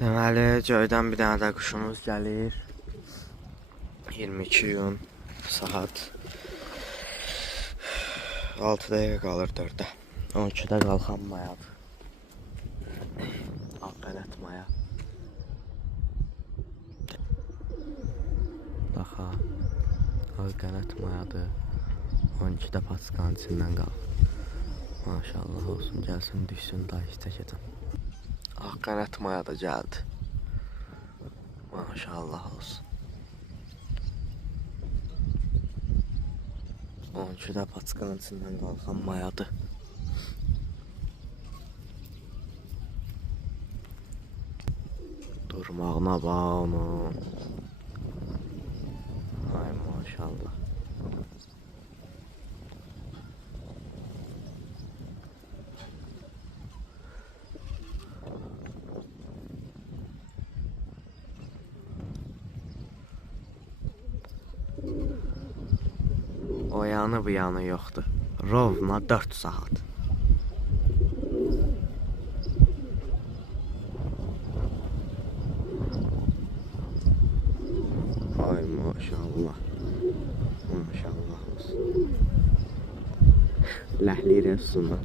Deməli, göydən bir dənə də quşumuz gəlir. 22 iyun saat 6 dəqiqə qalır 4-də. 12-də qalxan mayadır. Ağ qənət maya. Baxa, ağ qənət mayadır. 12-də paçkanın içindən qalır. Maşallah olsun, gəlsin, düşsün, da hiç çəkəcəm. Ağ qənət maya da gəldi. Maşallah olsun. 12-də paçkanın içindən qalxan mayadır. Durmağına bax onun. Ay maşallah. O yanı bu yanı yoxdur. Rovna 4 saat. Ay maşallah. Maşallah olsun. Ləhliyir sunu.